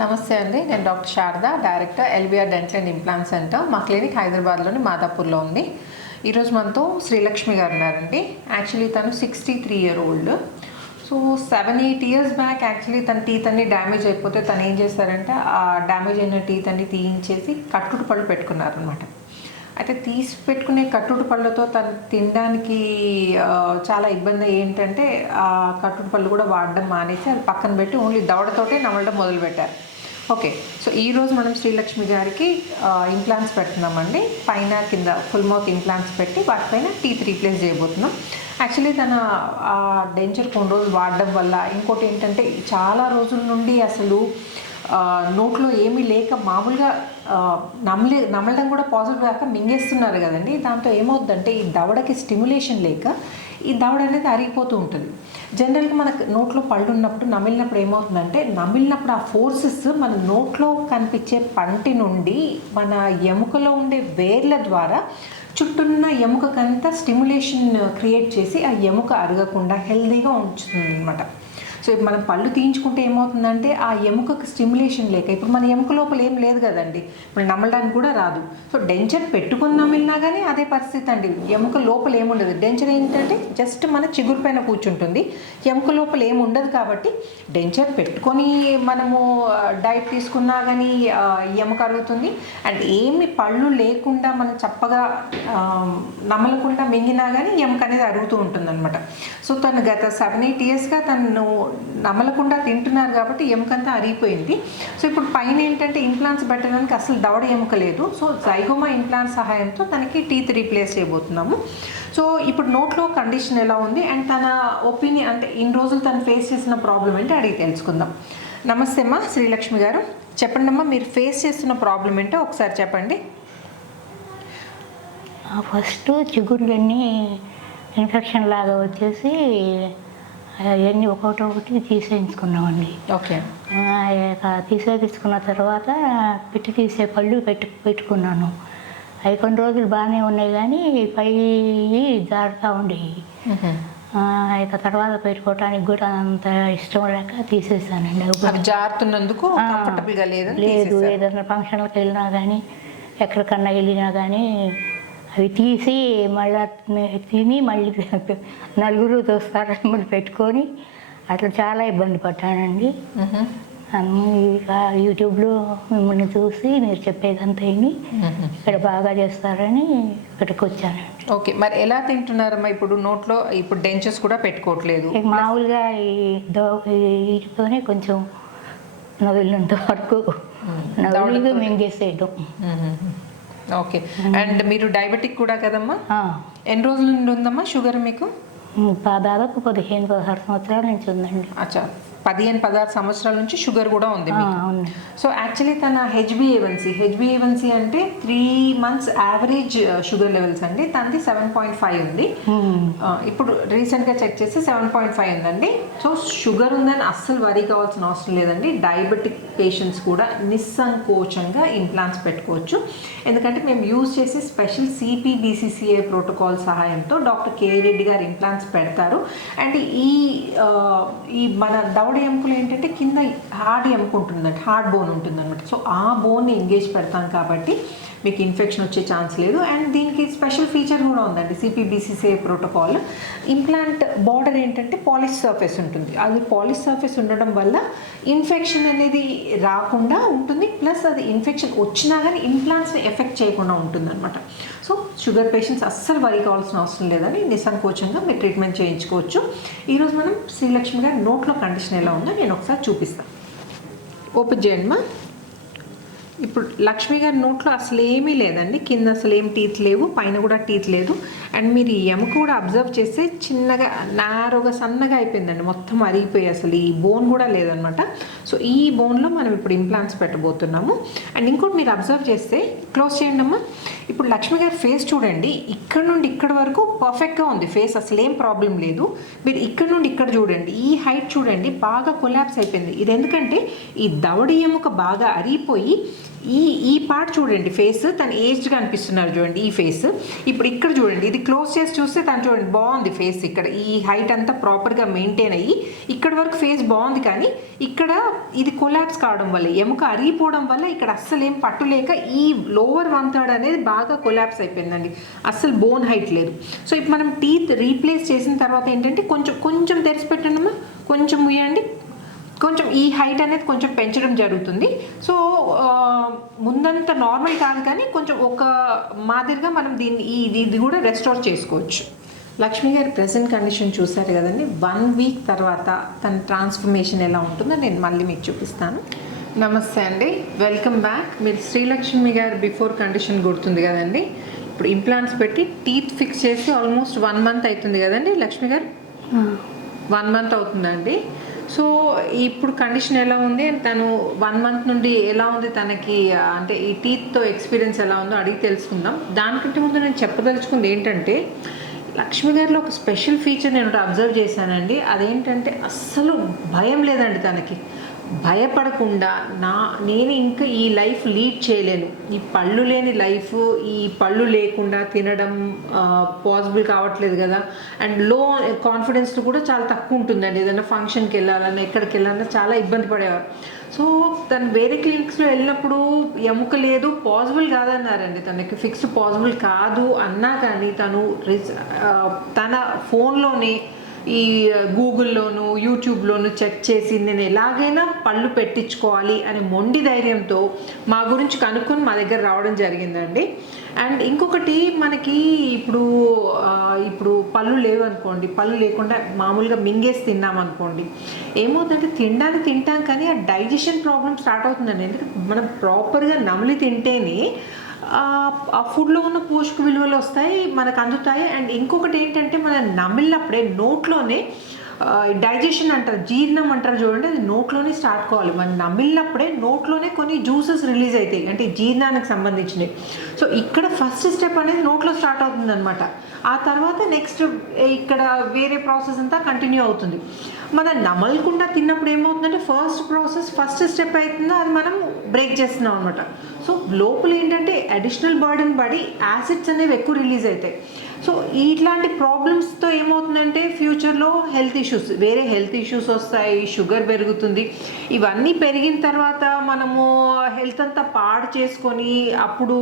నమస్తే అండి, నేను doctor Sharada, director LBR dental and implant centre. మా క్లినిక్ హైదరాబాద్లోని మాదాపూర్లో ఉంది. ఈరోజు మనతో శ్రీలక్ష్మి గారు ఉన్నారండి. యాక్చువల్లీ తను 63-year-old. So 7-8 years back actually తన టీత్ అన్ని డ్యామేజ్ అయిపోతే తను ఏం చేశారంటే ఆ డ్యామేజ్ అయిన టీత్ అన్ని తీయించేసి కట్టుడు పళ్ళు పెట్టుకున్నారనమాట. అయితే తీసి పెట్టుకునే కట్టుడు పళ్ళతో తను తినడానికి చాలా ఇబ్బంది. ఏంటంటే ఆ కట్టుడు పళ్ళు కూడా వాడడం మానేసి అది పక్కన పెట్టి ఓన్లీ దవడతోటే నమలడం మొదలుపెట్టారు. ఓకే, సో ఈరోజు మనం శ్రీలక్ష్మి గారికి ఇంప్లాంట్స్ పెడుతున్నామండి. పైన కింద ఫుల్ మౌత్ ఇంప్లాంట్స్ పెట్టి వాటిపైన టీత్ రీప్లేస్ చేయబోతున్నాం. యాక్చువల్లీ తన డెంచర్ కొన్ని రోజులు వాడడం వల్ల ఇంకోటి ఏంటంటే చాలా రోజుల నుండి అసలు నోట్లో ఏమీ లేక మామూలుగా నమలడం కూడా పాజిటివ్ కాక మింగేస్తున్నారు కదండి. దాంతో ఏమవుతుందంటే ఈ దవడకి స్టిమ్యులేషన్ లేక ఈ దవడ అనేది అరిగిపోతూ ఉంటుంది. జనరల్గా మనకు నోట్లో పళ్ళు ఉన్నప్పుడు నమిలినప్పుడు ఏమవుతుందంటే నమిలినప్పుడు ఆ ఫోర్సెస్ మన నోట్లో కనిపించే పంటి నుండి మన ఎముకలో ఉండే వేర్ల ద్వారా చుట్టూన్న ఎముకకంతా స్టిమ్యులేషన్ క్రియేట్ చేసి ఆ ఎముక అరగకుండా హెల్దీగా ఉంచుతుంది అనమాట. సో ఇప్పుడు మనం పళ్ళు తీయించుకుంటే ఏమవుతుందంటే ఆ ఎముకకు స్టిమ్యులేషన్ లేక ఇప్పుడు మన ఎముక లోపల ఏం లేదు కదండి, ఇప్పుడు నమ్మడానికి కూడా రాదు. సో డెంచర్ పెట్టుకుని నమిలినా కానీ అదే పరిస్థితి అండి. ఎముక లోపల ఏముండదు. డెంచర్ ఏంటంటే జస్ట్ మన చిగురు పైన కూర్చుంటుంది, ఎముక లోపల ఏముండదు. కాబట్టి డెంచర్ పెట్టుకొని మనము డైట్ తీసుకున్నా కానీ ఎముక అరుగుతుంది. అండ్ ఏమి పళ్ళు లేకుండా మనం చప్పగా నమలకుండా మింగినా కానీ ఎముక అనేది అరుగుతూ ఉంటుంది అనమాట. సో తను గత 7-8 yearsగా తను నమలకుండా తింటున్నారు కాబట్టి ఎముకంతా అరిగిపోయింది. సో ఇప్పుడు పైన ఏంటంటే ఇంప్లాంట్స్ పెట్టడానికి అసలు దవడ ఎముక లేదు. సో జైగోమా ఇంప్లాంట్ సహాయంతో తనకి టీత్ రీప్లేస్ చేయబోతున్నాము. సో ఇప్పుడు నోట్లో కండిషన్ ఎలా ఉంది అండ్ తన ఒపీనియన్ అంటే ఇన్ని రోజులు తను ఫేస్ చేసిన ప్రాబ్లం ఏంటి అడిగి తెలుసుకుందాం. నమస్తే అమ్మా శ్రీలక్ష్మి గారు, చెప్పండి అమ్మా, మీరు ఫేస్ చేస్తున్న ప్రాబ్లం ఏంటో ఒకసారి చెప్పండి. ఫస్ట్ చిగుర్లన్నీ ఇన్ఫెక్షన్ లాగా వచ్చేసి అవన్నీ ఒకటి తీసేయించుకున్నామండి. ఓకే, తీసేసుకున్న తర్వాత తీసే పళ్ళు పెట్టుకున్నాను. అవి కొన్ని రోజులు బాగానే ఉన్నాయి కానీ పై జారుతూ ఉండేవి. ఇక తర్వాత పెట్టుకోవటానికి కూడా అంత ఇష్టం లేక తీసేసానండి. అవి జారుతున్నందుకు లేదు, ఏదైనా ఫంక్షన్లకు వెళ్ళినా కానీ ఎక్కడికన్నా వెళ్ళినా కానీ అవి తీసి మళ్ళీ తిని మళ్ళీ నలుగురు చూస్తారని మళ్ళీ పెట్టుకొని అట్లా చాలా ఇబ్బంది పడ్డానండి. ఇక యూట్యూబ్లో మిమ్మల్ని చూసి మీరు చెప్పేదంతా విని ఇక్కడ బాగా చేస్తారని ఇక్కడికి వచ్చానండి. ఓకే, మరి ఎలా తింటున్నారమ్మా? ఇప్పుడు నోట్లో ఇప్పుడు డెంచర్స్ కూడా పెట్టుకోవట్లేదు, మామూలుగా వీటితోనే కొంచెం నవ్వినంత వరకు నవ్వులుగా మింగేసేయడం. ఓకే, అండ్ మీరు డయాబెటిక్ కూడా కదమ్మా? ఎన్ని రోజుల నుండి ఉందమ్మా షుగర్ మీకు? దాదాపు 15-16 సంవత్సరాల నుంచి ఉందండి. అచ్చా, 15-16 సంవత్సరాల నుంచి షుగర్ కూడా ఉంది మీకు. సో యాక్చువల్లీ తన హెచ్బిఏవన్సీ అంటే 3 months యావరేజ్ షుగర్ లెవెల్స్ అండి. తనది 7.5 ఉంది. ఇప్పుడు రీసెంట్గా చెక్ చేసి 7.5 ఉందండి. సో షుగర్ ఉందని అస్సలు వరీ కావాల్సిన అవసరం లేదండి. డయాబెటిక్ పేషెంట్స్ కూడా నిస్సంకోచంగా ఇంప్లాంట్స్ పెట్టుకోవచ్చు. ఎందుకంటే మేము యూజ్ చేసే స్పెషల్ CPBCCA ప్రోటోకాల్ సహాయంతో డాక్టర్ కే రెడ్డి గారు ఇంప్లాంట్స్ పెడతారు. అండ్ ఈ మన దవడ ఎముకలు ఏంటంటే కింద హార్డ్ ఎముక ఉంటుందండి, హార్డ్ బోన్ ఉంటుందన్నమాట. సో ఆ బోన్ని ఎంగేజ్ పెడతాం కాబట్టి మీకు ఇన్ఫెక్షన్ వచ్చే ఛాన్స్ లేదు. అండ్ దీనికి స్పెషల్ ఫీచర్ కూడా ఉందండి CPBCCA ప్రోటోకాల్. ఇంప్లాంట్ బార్డర్ ఏంటంటే పాలిష్ సర్ఫేస్ ఉంటుంది. అది పాలిష్ సర్ఫేస్ ఉండడం వల్ల ఇన్ఫెక్షన్ అనేది రాకుండా ఉంటుంది. ప్లస్ అది ఇన్ఫెక్షన్ వచ్చినా కానీ ఇంప్లాంట్స్ని ఎఫెక్ట్ చేయకుండా ఉంటుందన్నమాట. సో షుగర్ పేషెంట్స్ అస్సలు వరి కావాల్సిన అవసరం లేదని నిస్సంకోచంగా మీరు ట్రీట్మెంట్ చేయించుకోవచ్చు. ఈరోజు మనం శ్రీలక్ష్మి గారి నోట్లో కండిషన్ ఎలా ఉందో నేను ఒకసారి చూపిస్తాను. ఓపెన్ చేయండి మా. ఇప్పుడు లక్ష్మి గారి నోట్లో అసలు ఏమీ లేదండి. కింద అసలు ఏం టీత్ లేవు, పైన కూడా టీత్ లేదు. అండ్ మీరు ఈ ఎముక కూడా అబ్జర్వ్ చేస్తే చిన్నగా నారోగా సన్నగా అయిపోయిందండి, మొత్తం అరిగిపోయి అసలు ఈ బోన్ కూడా లేదనమాట. సో ఈ బోన్లో మనం ఇప్పుడు ఇంప్లాంట్స్ పెట్టబోతున్నాము. అండ్ ఇంకోటి మీరు అబ్జర్వ్ చేస్తే, క్లోజ్ చేయండి అమ్మా. ఇప్పుడు లక్ష్మి గారి ఫేస్ చూడండి, ఇక్కడ నుండి ఇక్కడ వరకు పర్ఫెక్ట్గా ఉంది ఫేస్, అసలు ఏం ప్రాబ్లం లేదు. మీరు ఇక్కడ నుండి ఇక్కడ చూడండి, ఈ హైట్ చూడండి బాగా కొలాప్స్ అయిపోయింది. ఇది ఎందుకంటే ఈ దవడ ఎముక బాగా అరిగిపోయి ఈ పార్ట్ చూడండి, ఫేస్ తను ఏజ్డ్గా అనిపిస్తున్నారు చూడండి, ఈ ఫేస్. ఇప్పుడు ఇక్కడ చూడండి, ఇది క్లోజ్ చేసి చూస్తే తను చూడండి బాగుంది ఫేస్. ఇక్కడ ఈ హైట్ అంతా ప్రాపర్గా మెయింటైన్ అయ్యి ఇక్కడ వరకు ఫేస్ బాగుంది, కానీ ఇక్కడ ఇది కొలాప్స్ కావడం వల్ల, ఎముక అరిగిపోవడం వల్ల ఇక్కడ అస్సలు ఏం పట్టులేక ఈ లోవర్ 1/3 అనేది బాగా కొలాప్స్ అయిపోయిందండి. అస్సలు బోన్ హైట్ లేదు. సో ఇప్పుడు మనం టీత్ రీప్లేస్ చేసిన తర్వాత ఏంటంటే కొంచెం తెరిచిపెట్టండమ్మా, కొంచెం ముయ్యండి, కొంచెం ఈ హైట్ అనేది కొంచెం పెంచడం జరుగుతుంది. సో ముందంత నార్మల్ కాదు, కానీ కొంచెం ఒక మాదిరిగా మనం దీన్ని ఇది కూడా రెస్టోర్ చేసుకోవచ్చు. లక్ష్మి గారి ప్రెసెంట్ కండిషన్ చూసారు కదండి. 1 వీక్ తర్వాత తన ట్రాన్స్ఫర్మేషన్ ఎలా ఉంటుందో నేను మళ్ళీ మీకు చూపిస్తాను. నమస్తే అండి, వెల్కమ్ బ్యాక్. మీరు శ్రీలక్ష్మి గారి బిఫోర్ కండిషన్ గుర్తుంది కదండి. ఇప్పుడు ఇంప్లాంట్స్ పెట్టి టీత్ ఫిక్స్ చేసి ఆల్మోస్ట్ 1 మంత్ అవుతుంది కదండి లక్ష్మి గారు. 1 మంత్ అవుతుందండి. సో ఇప్పుడు కండిషన్ ఎలా ఉంది, తను 1 మంత్ నుండి ఎలా ఉంది తనకి, అంటే ఈ టీత్తో ఎక్స్పీరియన్స్ ఎలా ఉందో అడిగి తెలుసుకుందాం. దానికంటే ముందు నేను చెప్పదలుచుకుంది ఏంటంటే, లక్ష్మి గారిలో ఒక స్పెషల్ ఫీచర్ నేను అబ్జర్వ్ చేశానండి. అదేంటంటే అస్సలు భయం లేదండి తనకి. భయపడకుండా నేను ఇంకా ఈ లైఫ్ లీడ్ చేయలేను, ఈ పళ్ళు లేని లైఫ్, ఈ పళ్ళు లేకుండా తినడం పాసిబుల్ కావట్లేదు కదా. అండ్ లో కాన్ఫిడెన్స్ కూడా చాలా తక్కువ ఉంటుందండి. ఏదైనా ఫంక్షన్కి వెళ్ళాలన్నా ఎక్కడికి వెళ్ళాలన్నా చాలా ఇబ్బంది పడేవారు. సో తను వేరే క్లినిక్స్లో వెళ్ళినప్పుడు ఎముక లేదు, పాసిబుల్ కాదన్నారండి. తనకి ఫిక్స్డ్ పాసిబుల్ కాదు అన్నా కానీ తన ఫోన్లోనే ఈ గూగుల్లోను యూట్యూబ్లోను చెక్ చేసి నేను ఎలాగైనా పళ్ళు పెట్టించుకోవాలి అని మొండి ధైర్యంతో మా గురించి కనుక్కొని మా దగ్గర రావడం జరిగిందండి. అండ్ ఇంకొకటి, మనకి ఇప్పుడు పళ్ళు లేవు అనుకోండి, పళ్ళు లేకుండా మామూలుగా మింగేసి తిన్నామనుకోండి, ఏమవుతుందంటే తినడానికి తింటాం కానీ ఆ డైజెషన్ ప్రాబ్లమ్ స్టార్ట్ అవుతుందండి. ఎందుకంటే మనం ప్రాపర్గా నమిలి తింటేనే ఆ ఫుడ్లో ఉన్న పోషక విలువలు వస్తాయి, మనకు అందుతాయి. అండ్ ఇంకొకటి ఏంటంటే, మనం నమిలినప్పుడే నోట్లోనే డైజెషన్ అంటారు, జీర్ణం అంటారు చూడండి, అది నోట్లోనే స్టార్ట్ కావాలి. మనం నమిలినప్పుడే నోట్లోనే కొన్ని జ్యూసెస్ రిలీజ్ అవుతాయి, అంటే జీర్ణానికి సంబంధించినవి. సో ఇక్కడ ఫస్ట్ స్టెప్ అనేది నోట్లో స్టార్ట్ అవుతుంది అనమాట. ఆ తర్వాత నెక్స్ట్ ఇక్కడ వేరే ప్రాసెస్ అంతా కంటిన్యూ అవుతుంది. మనం నమలకుండా తిన్నప్పుడు ఏమవుతుందంటే ఫస్ట్ స్టెప్ అవుతుందో అది మనం బ్రేక్ చేస్తున్నాం అనమాట. సో లోపల ఏంటంటే అడిషనల్ బర్డెన్ పడి యాసిడ్స్ అనేవి ఎక్కువ రిలీజ్ అవుతాయి. సో ఇట్లాంటి ప్రాబ్లమ్స్తో ఏమవుతుందంటే ఫ్యూచర్లో వేరే హెల్త్ ఇష్యూస్ వస్తాయి, షుగర్ పెరుగుతుంది. ఇవన్నీ పెరిగిన తర్వాత మనము హెల్త్ అంతా పాడు చేసుకొని అప్పుడు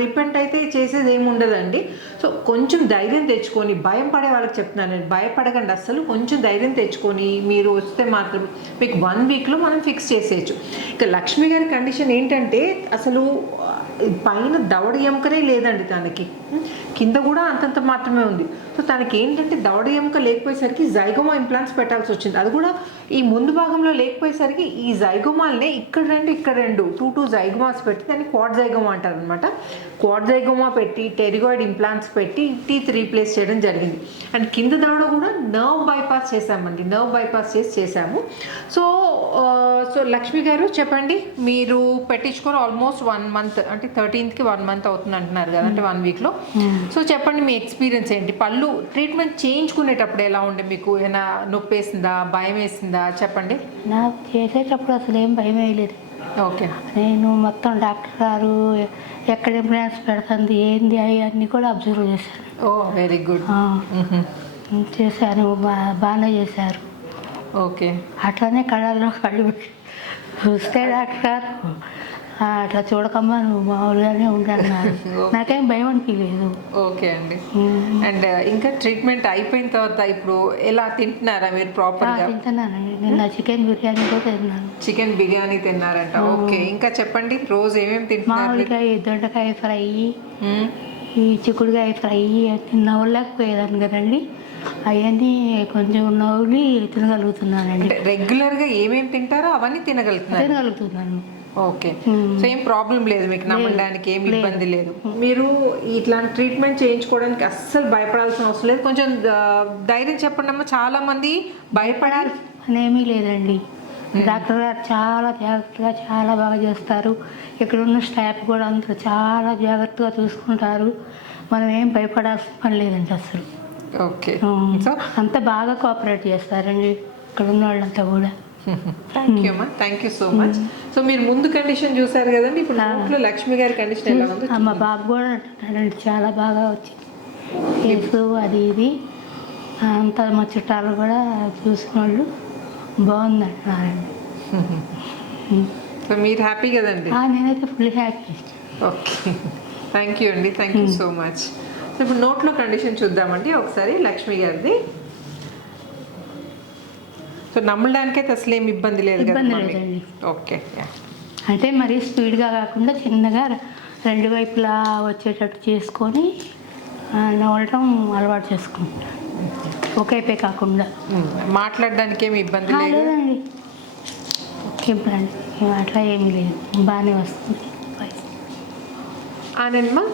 రిపెంట్ అయితే చేసేది ఏమి ఉండదండి. సో కొంచెం ధైర్యం తెచ్చుకొని, భయం పడే వాళ్ళకి చెప్తున్నాను నేను, భయపడకండి అస్సలు. కొంచెం ధైర్యం తెచ్చుకొని మీరు వస్తే మాత్రం మీకు 1 వీక్లో మనం ఫిక్స్ చేసేయచ్చు. ఇక లక్ష్మి గారి కండిషన్ ఏంటంటే, అసలు పైన దవడ ఎముకనే లేదండి తనకి, కింద కూడా అంతంత మాత్రమే ఉంది. సో తనకి ఏంటంటే దవడ ఎముక లేకపోయేసరికి జైగోమా ఇంప్లాంట్స్ పెట్టాల్సి వచ్చింది. అది కూడా ఈ ముందు భాగంలో లేకపోయేసరికి ఈ జైగోమాల్నే ఇక్కడ 2 జైగోమాస్ పెట్టి దాన్ని క్వాడ్ జైగోమా అంటారు అనమాట. క్వాడ్ జైగోమా పెట్టి టెరిగాయిడ్ ఇంప్లాంట్స్ పెట్టి టీత్ రీప్లేస్ చేయడం జరిగింది. అండ్ కింద దవడ కూడా నర్వ్ బైపాస్ చేసామండి, నర్వ్ బైపాస్ చేసాము. సో లక్ష్మి గారు చెప్పండి, మీరు పెట్టించుకొని ఆల్మోస్ట్ 1 మంత్, అంటే 13th 1 మంత్ అవుతుంది అంటున్నారు కదా, అంటే 1 వీక్లో. సో చెప్పండి మీ ఎక్స్పీరియన్స్ ఏంటి, పళ్ళు ట్రీట్మెంట్ చేయించుకునేటప్పుడు ఎలా ఉండే, మీకు ఏమైనా నొప్పి వేసిందా, భయం వేసిందా చెప్పండి. నాకు చేసేటప్పుడు అసలు ఏం భయం వేయలేదు. ఓకే, నేను మొత్తం డాక్టర్ గారు ఎక్కడ ఇంప్లాంట్స్ పెడుతుంది ఏంది అన్నీ కూడా అబ్జర్వ్ చేశాను. ఓ వెరీ గుడ్. చేశాను, బాగానే చేశారు. ఓకే, అట్లానే కళ్ళల్లో కళ్ళు చూస్తే డాక్టర్ గారు అట్లా చూడకమ్మా నువ్వు మామూలుగానే ఉండన్నారు. నాకేం భయం అనిపించలేదు. ఓకే అండి. అండ్ ఇంకా ట్రీట్మెంట్ అయిపోయిన తర్వాత ఇప్పుడు ఎలా తింటున్నారా మీరు ప్రాపర్గా? తింటున్నానండి, నిన్న చికెన్ బిర్యానీ కూడా తిన్నాను. చికెన్ బిర్యానీ తిన్నారంట. ఓకే, ఇంకా చెప్పండి రోజు ఏమేమి తింటున్నారు? మామిడికాయ, దొండకాయ ఫ్రై, ఈ చిక్కుడుకాయ ఫ్రై నవ్వలేకపోయేదాన్ని కదండి, అవన్నీ కొంచెం నవ్వులి తినగలుగుతున్నానండి. రెగ్యులర్గా ఏమేమి తింటారో అవన్నీ తినగలుగుతున్నాను. ఓకే, సో ఏం ప్రాబ్లం లేదు మీకు, నమ్మడానికి ఏమి ఇబ్బంది లేదు. మీరు ఇట్లాంటి ట్రీట్మెంట్ చేయించుకోవడానికి అస్సలు భయపడాల్సిన అవసరం లేదు. కొంచెం ధైర్యం చెప్పండి అమ్మ, చాలా మంది భయపడాలి అనేమీ లేదండి. డాక్టర్ గారు చాలా జాగ్రత్తగా చాలా బాగా చేస్తారు. ఇక్కడ ఉన్న స్టాఫ్ కూడా అందరూ చాలా జాగ్రత్తగా చూసుకుంటారు. మనం ఏం భయపడాల్సిన పని లేదండి అసలు. ఓకే, సో అంత బాగా కోఆపరేట్ చేస్తారండి ఇక్కడ ఉన్న వాళ్ళంతా కూడా. థ్యాంక్ యూ అమ్మా, thank you so much. So మీరు ముందు కండిషన్ చూసారు కదండి, ఇప్పుడు నోట్లో లక్ష్మి గారి కండిషన్ ఎలా ఉందో మా బాబు కూడా అంటాడండి, చాలా బాగా వచ్చింది కేసు అది ఇది అంతా. మా చుట్టాలు కూడా చూసిన వాళ్ళు బాగుందంటున్నారండి. సో మీరు హ్యాపీ కదండి? నేనైతే full happy. Okay, thank you అండి, థ్యాంక్ యూ సో మచ్. ఇప్పుడు నోట్లో కండిషన్ చూద్దామండి ఒకసారి లక్ష్మి గారిది. సో నమ్మడానికైతే అసలు ఏమి ఇబ్బంది లేదు కదా? ఇబ్బంది లేదండి. ఓకే, అంటే మరీ స్పీడ్గా కాకుండా చిన్నగా రెండు వైపులా వచ్చేటట్టు చేసుకొని నవ్వటం అలవాటు చేసుకుంటాం, ఒకేపే కాకుండా. మాట్లాడడానికి ఏమి ఇబ్బంది లేదు? లేదండి, ఇబ్బంది అట్లా ఏమీ లేదు, బాగానే వస్తుంది. ఆనందమా,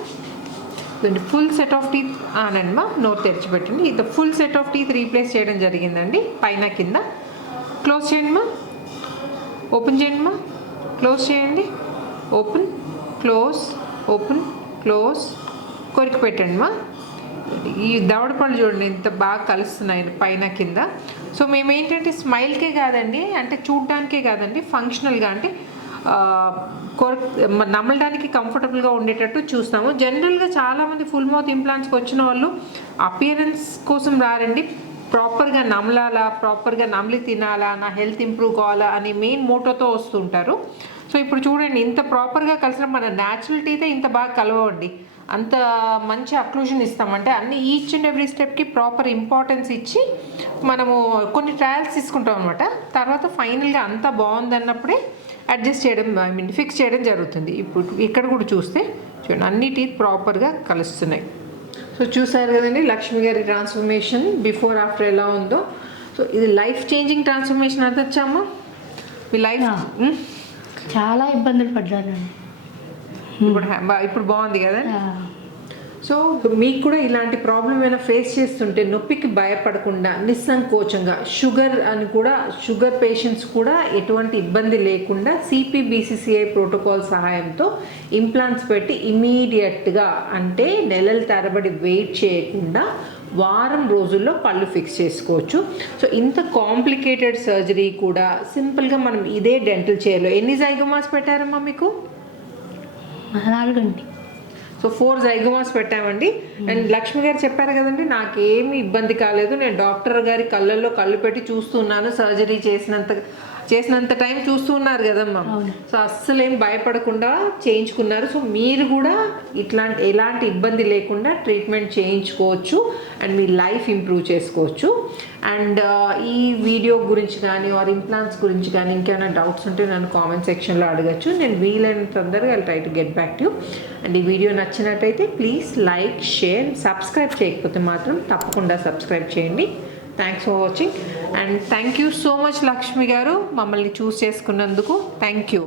ఫుల్ సెట్ ఆఫ్ టీత్. ఆనందమా నోట్ తెరిచిపెట్టండి. ఇది full set of teeth replace చేయడం జరిగిందండి, పైన కింద. క్లోజ్ చేయండి మా, ఓపెన్ చేయండి మా, క్లోజ్ చేయండి, ఓపెన్ క్లోజ్, ఓపెన్ క్లోజ్. కొరికి పెట్టండి మా. ఈ దవడ పళ్ళు చూడండి ఎంత బాగా కలుస్తున్నాయి పైన కింద. సో మేము ఏంటంటే స్మైల్కే కాదండి, అంటే చూడ్డానికే కాదండి, ఫంక్షనల్గా అంటే నమ్మడానికి కంఫర్టబుల్గా ఉండేటట్టు చూస్తాము. జనరల్గా చాలామంది ఫుల్ మౌత్ ఇంప్లాంట్స్కి వచ్చిన వాళ్ళు అపియరెన్స్ కోసం రారండి, ప్రాపర్గా నమలాలా, ప్రాపర్గా నమిలి తినాలా, నా హెల్త్ ఇంప్రూవ్ కావాలా అని మెయిన్ మోటోతో వస్తుంటారు. సో ఇప్పుడు చూడండి ఇంత ప్రాపర్గా కలిసిన మన న్యాచురల్ టీతే ఇంత బాగా కలవండి, అంత మంచి అక్లూజన్ ఇస్తామంటే అన్ని ఈచ్ అండ్ ఎవ్రీ స్టెప్కి ప్రాపర్ ఇంపార్టెన్స్ ఇచ్చి మనము కొన్ని ట్రయల్స్ తీసుకుంటాం అనమాట. తర్వాత ఫైనల్గా అంతా బాగుందన్నప్పుడే అడ్జస్ట్ చేయడం, ఫిక్స్ చేయడం జరుగుతుంది. ఇప్పుడు ఇక్కడ కూడా చూస్తే చూడండి అన్ని టీత్ ప్రాపర్గా కలుస్తున్నాయి. సో చూసారు కదండి లక్ష్మి గారి ట్రాన్స్ఫర్మేషన్ బిఫోర్ ఆఫ్టర్ ఎలా ఉందో. సో ఇది లైఫ్ చేంజింగ్ ట్రాన్స్ఫర్మేషన్ అదొచ్చామా మీ లైఫ్? చాలా ఇబ్బందులు పడ్డానండి, ఇప్పుడు బాగుంది కదా? సో మీకు కూడా ఇలాంటి ప్రాబ్లం ఏమైనా ఫేస్ చేస్తుంటే నొప్పికి భయపడకుండా నిస్సంకోచంగా, షుగర్ అని కూడా షుగర్ పేషెంట్స్ కూడా ఎటువంటి ఇబ్బంది లేకుండా CPBCCI ప్రోటోకాల్ సహాయంతో ఇంప్లాంట్స్ పెట్టి ఇమీడియట్గా, అంటే నెలల తరబడి వెయిట్ చేయకుండా వారం రోజుల్లో పళ్ళు ఫిక్స్ చేసుకోవచ్చు. సో ఇంత కాంప్లికేటెడ్ సర్జరీ కూడా సింపుల్గా మనం ఇదే డెంటల్ చైర్లో. ఎన్ని జైగోమాస్ పెట్టారమ్మా మీకు? 4 అండి. సో 4 జైగోమాస్ పెట్టామండి. అండ్ లక్ష్మి గారు చెప్పారు కదండి, నాకేమీ ఇబ్బంది కాలేదు, నేను డాక్టర్ గారి కళ్ళల్లో కళ్ళు పెట్టి చూస్తున్నాను, సర్జరీ చేసినంత టైం చూస్తూ ఉన్నారు కదమ్మా. సో అస్సలు ఏం భయపడకుండా చేయించుకున్నారు. సో మీరు కూడా ఎలాంటి ఇబ్బంది లేకుండా ట్రీట్మెంట్ చేయించుకోవచ్చు అండ్ మీ లైఫ్ ఇంప్రూవ్ చేసుకోవచ్చు. అండ్ ఈ వీడియో గురించి కానీ ఆర్ ఇంప్లాంట్స్ గురించి కానీ ఇంకేమైనా డౌట్స్ ఉంటే నన్ను కామెంట్ సెక్షన్లో అడగచ్చు. నేను వీలైనంత తొందరగా try to get back to you. And ఈ వీడియో నచ్చినట్టయితే ప్లీజ్ లైక్, షేర్, సబ్స్క్రైబ్ చేయకపోతే మాత్రం తప్పకుండా సబ్స్క్రైబ్ చేయండి. Thanks for watching and thank you so much Lakshmi గారు మమ్మల్ని చూస్ చేసుకున్నందుకు. Thank you.